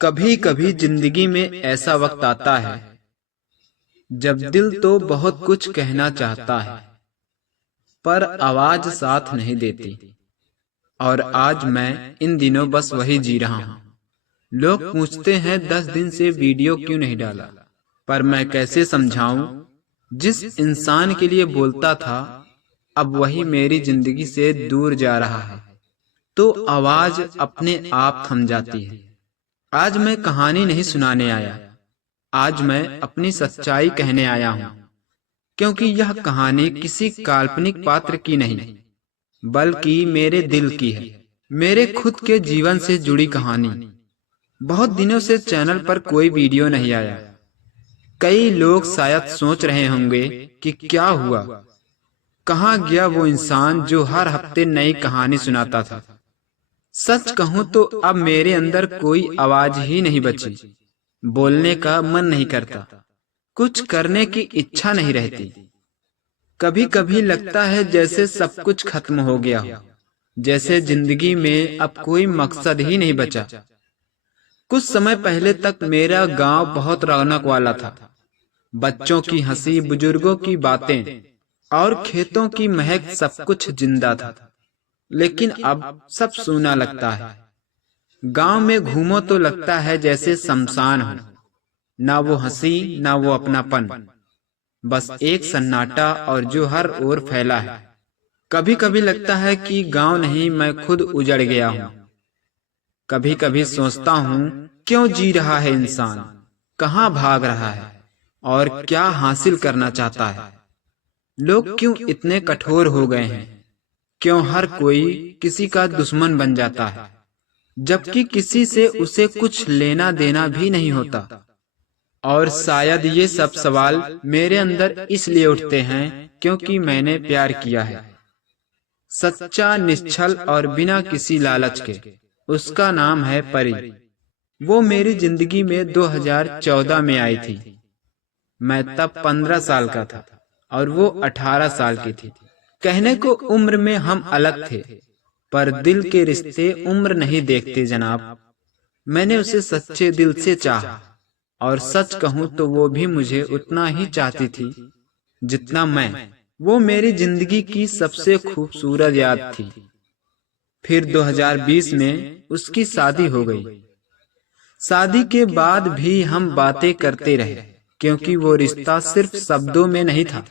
कभी कभी जिंदगी में ऐसा वक्त आता है जब दिल तो बहुत कुछ कहना चाहता है, पर आवाज साथ नहीं देती। और आज मैं इन दिनों बस वही जी रहा हूँ। लोग पूछते हैं 10 दिन से वीडियो क्यों नहीं डाला, पर मैं कैसे समझाऊं, जिस इंसान के लिए बोलता था अब वही मेरी जिंदगी से दूर जा रहा है। तो आवाज अपने आप थम जाती है। आज मैं कहानी नहीं सुनाने आया, आज मैं अपनी सच्चाई कहने आया हूँ। क्योंकि यह कहानी किसी काल्पनिक पात्र की नहीं, बल्कि मेरे दिल की है, मेरे खुद के जीवन से जुड़ी कहानी। बहुत दिनों से चैनल पर कोई वीडियो नहीं आया। कई लोग शायद सोच रहे होंगे कि क्या हुआ, कहाँ गया वो इंसान जो हर हफ्ते नई कहानी सुनाता था। सच कहूं तो अब मेरे अंदर कोई आवाज ही नहीं बची। बोलने का मन नहीं करता, कुछ करने की इच्छा नहीं रहती। कभी कभी लगता है जैसे सब कुछ खत्म हो गया हो, जैसे जिंदगी में अब कोई मकसद ही नहीं बचा। कुछ समय पहले तक मेरा गांव बहुत रौनक वाला था। बच्चों की हंसी, बुजुर्गों की बातें और खेतों की महक, सब कुछ जिंदा था। लेकिन अब सब सूना लगता है। गांव में घूमो तो लगता है जैसे शमशान हो। ना वो हंसी, ना वो अपनापन, बस एक सन्नाटा और जो हर ओर फैला है। कभी कभी लगता है कि गांव नहीं, मैं खुद उजड़ गया हूँ। कभी कभी सोचता हूँ क्यों जी रहा है इंसान, कहाँ भाग रहा है और क्या हासिल करना चाहता है। लोग क्यों इतने कठोर हो गए हैं, क्यों हर कोई किसी का दुश्मन बन जाता है, जबकि किसी से उसे कुछ लेना देना भी नहीं होता। और शायद ये सब सवाल मेरे अंदर इसलिए उठते हैं क्योंकि मैंने प्यार किया है, सच्चा, निश्छल और बिना किसी लालच के। उसका नाम है परी। वो मेरी जिंदगी में 2014 में आई थी। मैं तब 15 साल का था और वो 18 साल की थी। कहने को उम्र में हम अलग थे, पर दिल के रिश्ते उम्र नहीं देखते जनाब। मैंने उसे सच्चे दिल से चाहा, और सच कहूं तो वो भी मुझे उतना ही चाहती थी जितना मैं। वो मेरी जिंदगी की सबसे खूबसूरत याद थी। फिर 2020 में उसकी शादी हो गई। शादी के बाद भी हम बातें करते रहे, क्योंकि वो रिश्ता सिर्फ शब्दों में नहीं था,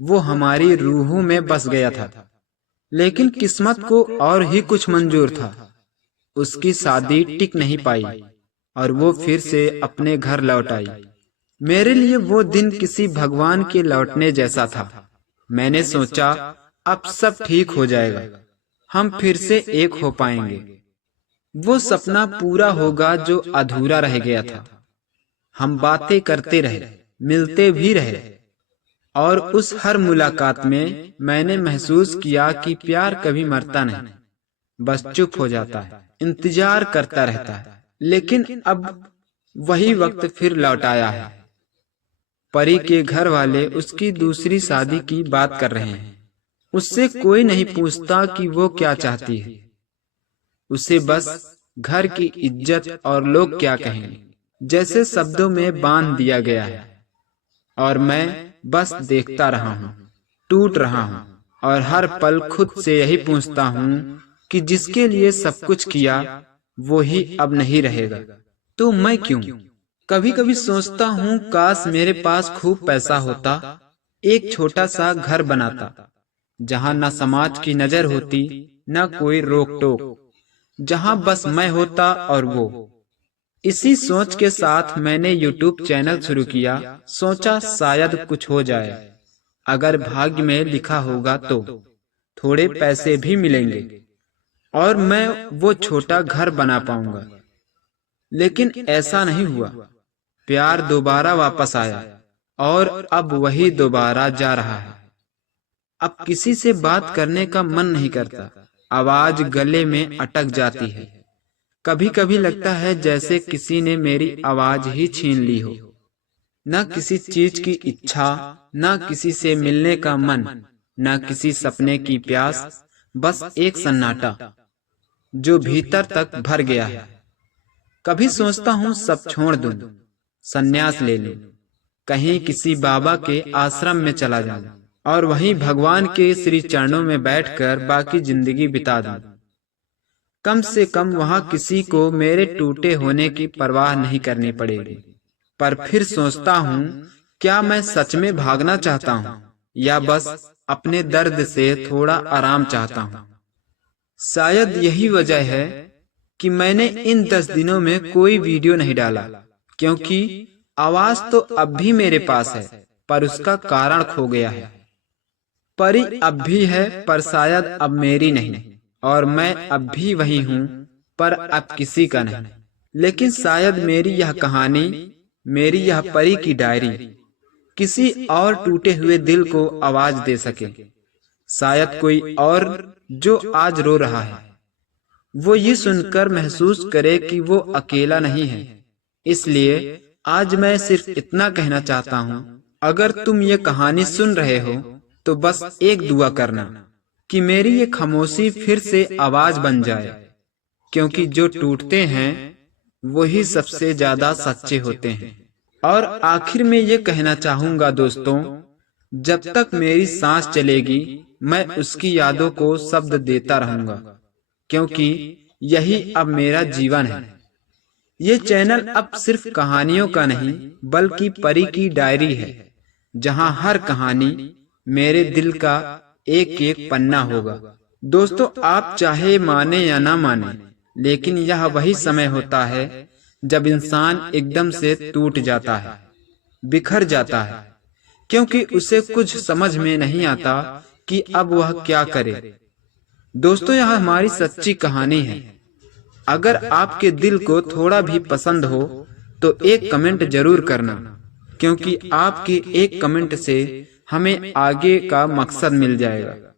वो हमारी रूहों में बस गया था। लेकिन किस्मत को और ही कुछ मंजूर था। उसकी शादी टिक नहीं पाई और वो फिर से अपने घर लौट आई। मेरे लिए वो दिन किसी भगवान के लौटने जैसा था। मैंने सोचा अब सब ठीक हो जाएगा, हम फिर से एक हो पाएंगे। वो सपना पूरा होगा जो अधूरा रह गया था। हम बातें करते रहे, मिलते भी रहे, और उस हर मुलाकात में मैंने महसूस किया कि प्यार कभी मरता नहीं, बस चुप हो जाता है, इंतजार करता रहता है। लेकिन अब वही वक्त फिर लौट आया है। परी के घर वाले उसकी दूसरी शादी की बात कर रहे हैं। उससे कोई नहीं पूछता कि वो क्या चाहती है। उसे बस घर की इज्जत और लोग क्या कहेंगे जैसे शब्दों में बांध दिया गया है। और मैं बस देखता रहा हूँ, टूट रहा हूँ, और हर पल खुद से यही पूछता हूँ कि जिसके लिए सब कुछ किया वो ही अब नहीं रहेगा, तो मैं क्यों। कभी कभी सोचता हूँ काश मेरे पास खूब पैसा होता, एक छोटा सा घर बनाता, जहाँ न समाज की नजर होती, न कोई रोक टोक, जहाँ बस मैं होता और वो। इसी सोच के साथ मैंने YouTube चैनल शुरू किया। सोचा शायद कुछ हो जाए, अगर भाग्य में लिखा होगा तो थोड़े पैसे भी मिलेंगे और मैं वो छोटा घर बना पाऊंगा। लेकिन ऐसा नहीं हुआ। प्यार दोबारा वापस आया और अब वही दोबारा जा रहा है। अब किसी से बात करने का मन नहीं करता, आवाज गले में अटक जाती है। कभी कभी लगता है जैसे किसी ने मेरी आवाज ही छीन ली हो। न किसी चीज की इच्छा, न किसी से मिलने का मन, न किसी सपने की प्यास, बस एक सन्नाटा जो भीतर तक भर गया है। कभी सोचता हूँ सब छोड़ दूं, संन्यास ले लूं, कहीं किसी बाबा के आश्रम में चला जाऊं और वहीं भगवान के श्री चरणों में बैठकर बाकी जिंदगी बिता दूं। कम से कम वहां किसी को मेरे टूटे होने की परवाह नहीं करनी पड़ेगी। पर फिर सोचता हूँ, क्या मैं सच में भागना चाहता हूँ या बस अपने दर्द से थोड़ा आराम चाहता हूँ। शायद यही वजह है कि मैंने इन 10 दिनों में कोई वीडियो नहीं डाला, क्योंकि आवाज तो अब भी मेरे पास है, पर उसका कारण खो गया है। परी अब भी है, पर शायद अब मेरी नहीं, और मैं अब भी वही हूँ, पर अब किसी का नहीं। लेकिन शायद मेरी यह कहानी, मेरी यह परी की डायरी किसी और टूटे हुए दिल को आवाज दे सके। शायद कोई और जो आज रो रहा है, वो ये सुनकर महसूस करे कि वो अकेला नहीं है। इसलिए आज मैं सिर्फ इतना कहना चाहता हूँ, अगर तुम ये कहानी सुन रहे हो तो बस एक दुआ करना कि मेरी ये खामोशी फिर से आवाज बन जाए, क्योंकि जो टूटते हैं वही सबसे ज्यादा सच्चे होते हैं। और आखिर में ये कहना चाहूंगा दोस्तों, जब तक मेरी सांस चलेगी मैं उसकी यादों को शब्द देता रहूंगा, क्योंकि यही अब मेरा जीवन है। ये चैनल अब सिर्फ कहानियों का नहीं, बल्कि परी की डायरी है, जहां हर कहानी मेरे दिल का एक एक पन्ना होगा। दोस्तों, आप चाहे माने या ना माने, लेकिन यह वही समय होता है जब इंसान एकदम से टूट जाता है, बिखर जाता है, क्योंकि उसे कुछ समझ में नहीं आता कि अब वह क्या करे। दोस्तों, यह हमारी सच्ची कहानी है। अगर आपके दिल को थोड़ा भी पसंद हो तो एक कमेंट जरूर करना, क्योंकि आपके एक कमेंट से हमें आगे का मकसद मिल जाएगा।